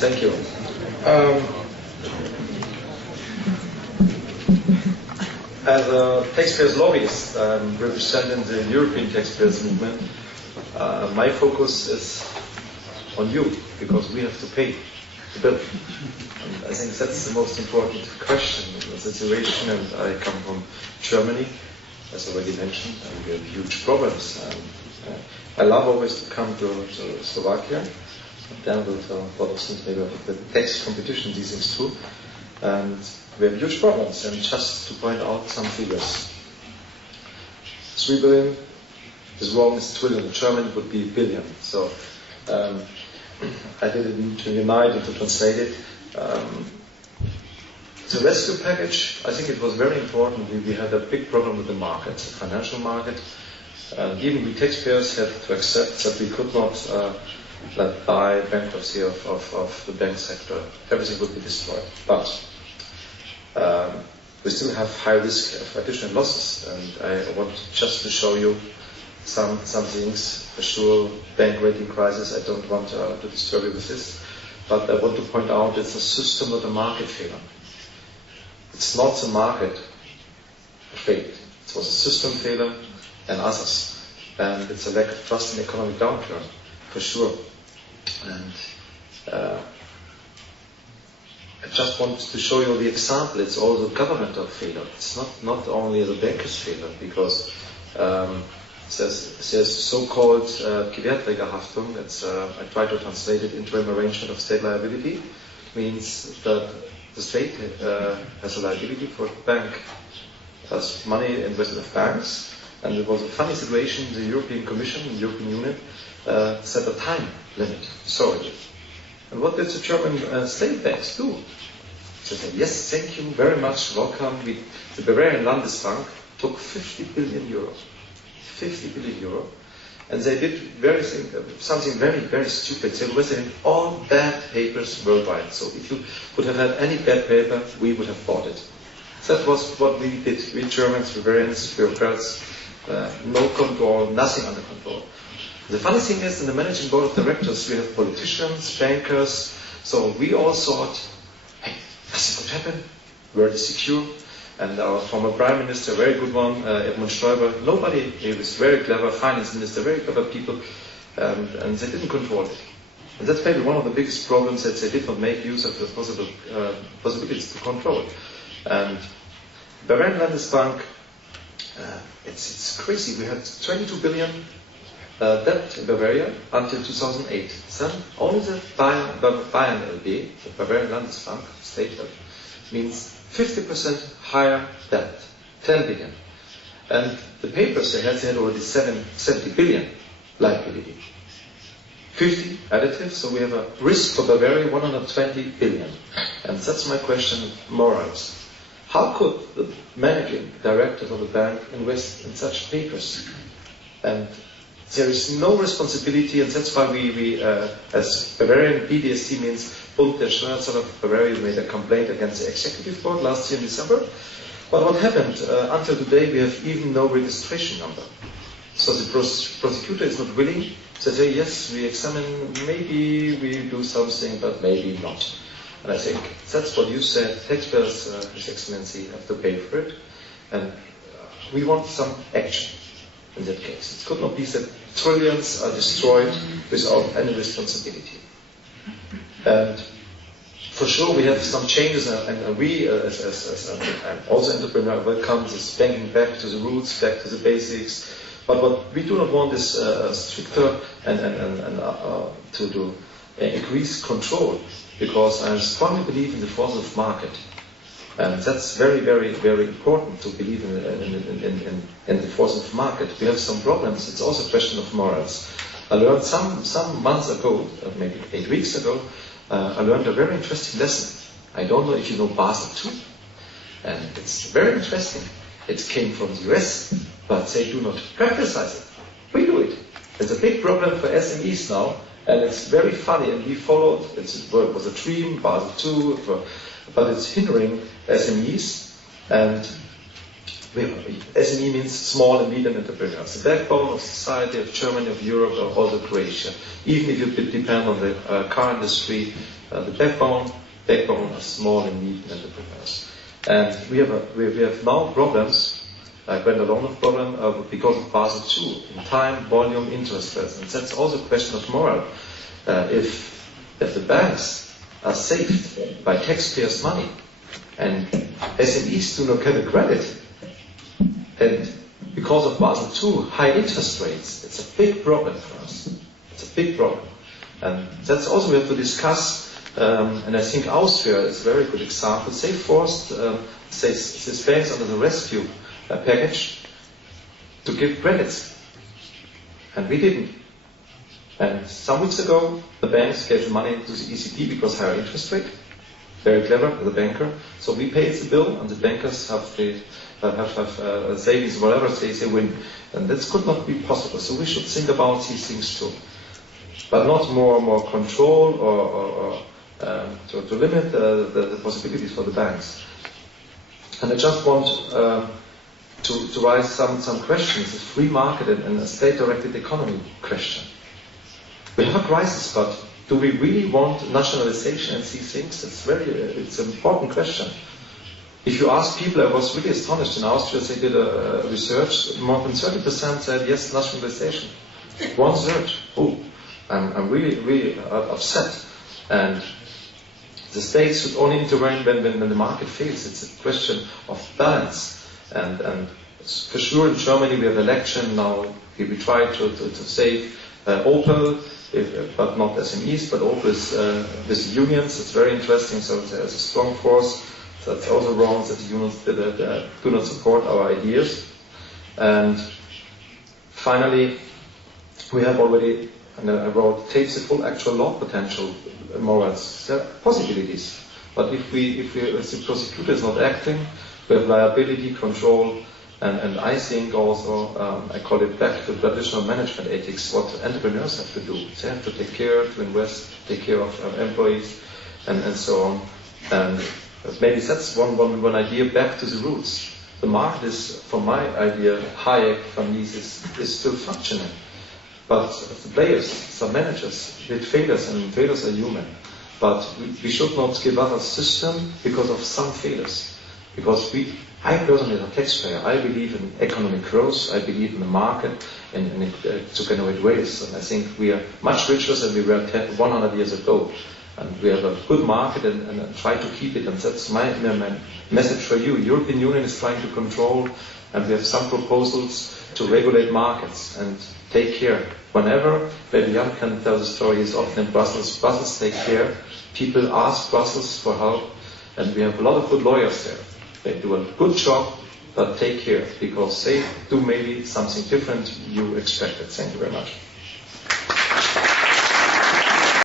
Thank you. As a taxpayers lobbyist, representing the European taxpayers movement, my focus is on you, because we have to pay the bill. And I think that's the most important question in the situation, and I come from Germany, as already mentioned, and we have huge problems. I love always to come to Slovakia, then with a lot of things, maybe the tax competition, these things too. And we have huge problems, and just to point out some figures. 3 billion is wrong, it's trillion. In German it would be billion. So I did it to unite and to translate it. The rescue package, I think it was very important. We had a big problem with the market, the financial market. Even we taxpayers had to accept that we could not buy bankruptcy of the bank sector. Everything would be destroyed. But we still have high risk of additional losses, and I want just to show you some things. For sure, bank rating crisis, I don't want to disturb you with this, but I want to point out it's a system, not a market failure. It's not the market failed. It was a system failure and others. And it's a lack of trust in economic downturn, for sure. And I just want to show you the example. It's also governmental failure. It's not only the bankers' failure, because there's so-called Gewährträgerhaftung. I try to translate it interim arrangement of state liability. Means that the state has a liability for the bank, has money invested in banks, and it was a funny situation. The European Commission, the European Union, set a time limit. Sorry. And what did the German state banks do? They said, yes, thank you very much, welcome. The Bavarian Landesbank took 50 billion euro. 50 billion euro. And they did something very, very stupid. They were selling all bad papers worldwide. So if you would have had any bad paper, we would have bought it. That was what we did. We Germans, Bavarians, bureaucrats, no control, nothing under control. The funny thing is, in the managing board of directors, we have politicians, bankers. So we all thought, hey, nothing could happen. We're secure. And our former prime minister, a very good one, Edmund Stoiber, nobody, he was very clever, finance minister, very clever people, and they didn't control it. And that's maybe one of the biggest problems, that they did not make use of the possibilities to control it. And Bavarian Landesbank, it's crazy. We had 22 billion debt in Bavaria until 2008. Then only the Bayern LB, the Bavarian Landesbank, state debt, means 50% higher debt, 10 billion. And the papers they had already 70 billion liability. 50 additive, so we have a risk for Bavaria 120 billion. And that's my question, morals. How could the managing directors of the bank invest in such papers? And there is no responsibility, and that's why we as Bavarian, BDST means Bund der Steuerzahler of Bavaria, made a complaint against the executive board last year in December. But what happened? Until today, we have even no registration number. So the prosecutor is not willing to say, yes, we examine, maybe we do something, but maybe not. And I think that's what you said. Taxpayers, His Excellency, have to pay for it. And we want some action in that case. It could not be that trillions are destroyed without any responsibility. And for sure we have some changes, and we as also entrepreneur welcome this banking back to the roots, back to the basics. But what we do not want is stricter and to increase control, because I strongly believe in the force of market. And that's very, very, very important to believe in the force of market. We have some problems. It's also a question of morals. I learned some months ago, maybe 8 weeks ago, I learned a very interesting lesson. I don't know if you know Basel II. And it's very interesting. It came from the US, but they do not practice it. We do it. It's a big problem for SMEs now, and it's very funny, and we followed. It was a dream, Basel II, but it's hindering SMEs. And SME means small and medium entrepreneurs. The backbone of society of Germany, of Europe, or also Croatia. Even if you depend on the car industry, the backbone are small and medium entrepreneurs. And we have now problems, like went along with problem because of Basel II, in time, volume, interest rates. And that's also a question of moral. If the banks are saved by taxpayers' money, and SMEs do not get a credit, and because of Basel II, high interest rates, it's a big problem for us. It's a big problem. And that's also we have to discuss, and I think Austria is a very good example. They forced these banks under the rescue package to give credits. And we didn't. And some weeks ago, the banks gave the money to the ECB because higher interest rate. Very clever, the banker. So we paid the bill, and the bankers have savings, whatever they win. And that could not be possible. So we should think about these things too. But not more control or to limit the possibilities for the banks. And I just want to raise some questions. The free market and a state-directed economy question. We have a crisis, but do we really want nationalization and these things? It's an important question. If you ask people, I was really astonished in Austria, they did a research, more than 30% said yes, nationalization. 1/3. Oh, I'm really upset. And the states should only intervene when the market fails. It's a question of balance. And for sure in Germany we have election now. We try to save Opel, but not SMEs, but Opel is with unions. It's very interesting. So there's a strong force. That's also wrong that the unions do not support our ideas. And finally, we have already, and I wrote, takes the full actual law potential morals. There are possibilities. But if the prosecutor is not acting, we have liability control, and I think also, I call it back to traditional management ethics, what entrepreneurs have to do. They have to take care, to invest, take care of employees, and so on. And maybe that's one idea back to the roots. The market is, from my idea, Hayek, for me, is still functioning. But the players, some managers, did failures, and failures are human. But we should not give up a system because of some failures. Because I personally, as a taxpayer, I believe in economic growth, I believe in the market, and to generate waste. And I think we are much richer than we were 100 years ago. And we have a good market and try to keep it. And that's my message for you. European Union is trying to control, and we have some proposals to regulate markets. And take care. Whenever, maybe Jan can tell the story, he's often in Brussels. Brussels, take care. People ask Brussels for help, and we have a lot of good lawyers there. They do a good job, but take care, because they do maybe something different you expected. Thank you very much.